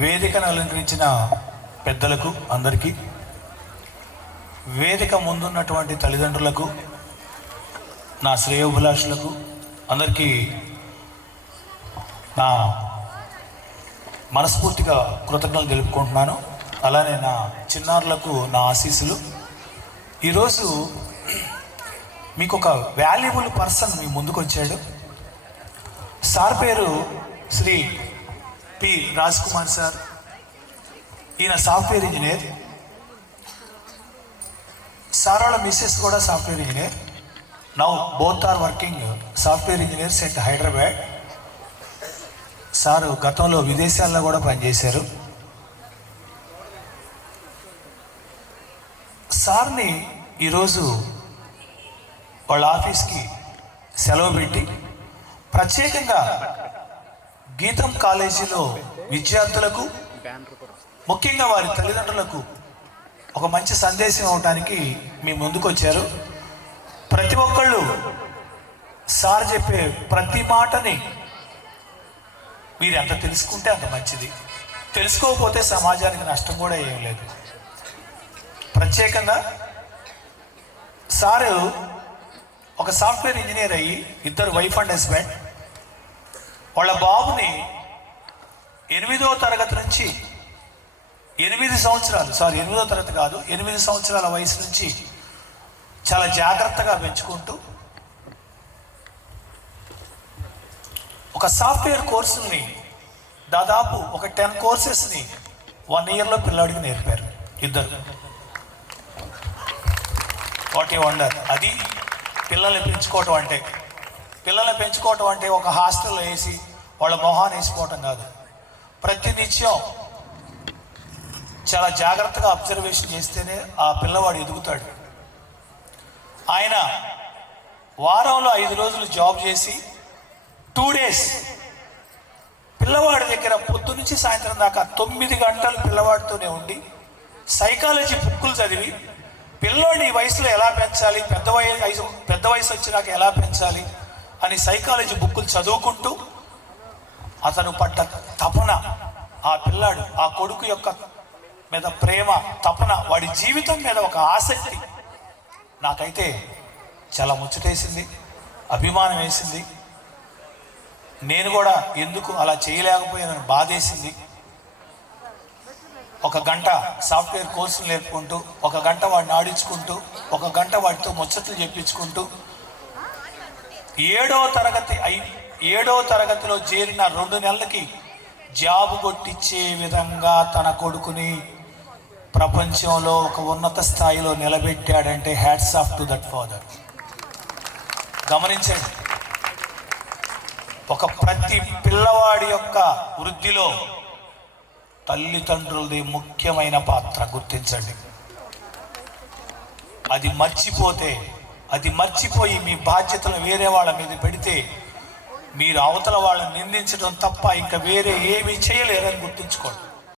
వేదికను అలంకరించిన పెద్దలకు అందరికీ, వేదిక ముందున్నటువంటి తల్లిదండ్రులకు, నా శ్రేయోభిలాషులకు అందరికీ నా మనస్ఫూర్తిగా కృతజ్ఞతలు తెలుపుకుంటున్నాను. అలానే నా చిన్నారులకు నా ఆశీస్సులు. ఈరోజు మీకు ఒక వాల్యుబుల్ పర్సన్ మీ ముందుకు వచ్చాడు. సార్ పేరు శ్రీ పి రాజ్ కుమార్ సార్. ఈయన సాఫ్ట్వేర్ ఇంజనీర్. సార్ వాళ్ళ మిస్సెస్ కూడా software engineer. Now both are working software engineers at Hyderabad. Sir గతంలో విదేశాల్లో కూడా పనిచేశారు. సార్ని ఈరోజు వాళ్ళ ఆఫీస్కి సెలవు పెట్టి ప్రత్యేకంగా గీతం కాలేజీలో విద్యార్థులకు, ముఖ్యంగా వారి తల్లిదండ్రులకు ఒక మంచి సందేశం ఇవ్వడానికి మీ ముందుకు వచ్చారు. ప్రతి ఒక్కళ్ళు సార్ చెప్పే ప్రతి మాటని మీరు ఎంత తెలుసుకుంటే అంత మంచిది. తెలుసుకోకపోతే సమాజానికి నష్టం కూడా ఏం లేదు. ప్రత్యేకంగా సారు ఒక సాఫ్ట్వేర్ ఇంజనీర్ అయ్యి, ఇద్దరు వైఫ్ అండ్ హస్బెండ్, వాళ్ళ బాబుని 8వ తరగతి నుంచి 8 సంవత్సరాల వయసు నుంచి చాలా జాగ్రత్తగా పెంచుకుంటూ ఒక సాఫ్ట్వేర్ కోర్సుని దాదాపు ఒక 10 కోర్సెస్ని 1 ఇయర్లో పిల్లాడికి నేర్పారు ఇద్దరు. What a wonder. అది పిల్లల్ని పెంచుకోవటం అంటే ఒక హాస్టల్లో వేసి వాళ్ళ మొహాన్ని వేసిపోవటం కాదు. ప్రతినిత్యం చాలా జాగ్రత్తగా అబ్జర్వేషన్ చేస్తేనే ఆ పిల్లవాడు ఎదుగుతాడు. ఆయన వారంలో 5 రోజులు జాబ్ చేసి 2 days పిల్లవాడి దగ్గర పొద్దు నుంచి సాయంత్రం దాకా 9 గంటలు పిల్లవాడితోనే ఉండి సైకాలజీ బుక్కులు చదివి పిల్లోడిని వయసులో ఎలా పెంచాలి, పెద్ద వయసు వచ్చినాక ఎలా పెంచాలి అని సైకాలజీ బుక్కులు చదువుకుంటూ అతను పడ్డ తపన, ఆ పిల్లాడు, ఆ కొడుకు యొక్క మీద ప్రేమ, తపన, వాడి జీవితం మీద ఒక ఆసక్తి నాకైతే చాలా ముచ్చటేసింది, అభిమానం వేసింది. నేను కూడా ఎందుకు అలా చేయలేకపోయానని బాధేసింది. 1 గంట సాఫ్ట్వేర్ కోర్సులు నేర్పుకుంటూ, 1 గంట వాడిని ఆడించుకుంటూ, 1 గంట వాడితో ముచ్చట్లు చెప్పించుకుంటూ 7వ తరగతిలో చేరిన 2 నెలలకి జాబు కొట్టించే విధంగా తన కొడుకుని ప్రపంచంలో ఒక ఉన్నత స్థాయిలో నిలబెట్టాడంటే hats off to that father. గమనించండి, ప్రతి పిల్లవాడి యొక్క వృద్ధిలో తల్లిదండ్రులది ముఖ్యమైన పాత్ర. గుర్తించండి. అది మర్చిపోయి మీ బాధ్యతలు వేరే వాళ్ళ మీద పెడితే మీరు అవతల వాళ్ళని నిందించడం తప్ప ఇంకా వేరే ఏమీ చేయలేరని గుర్తుంచుకోండి.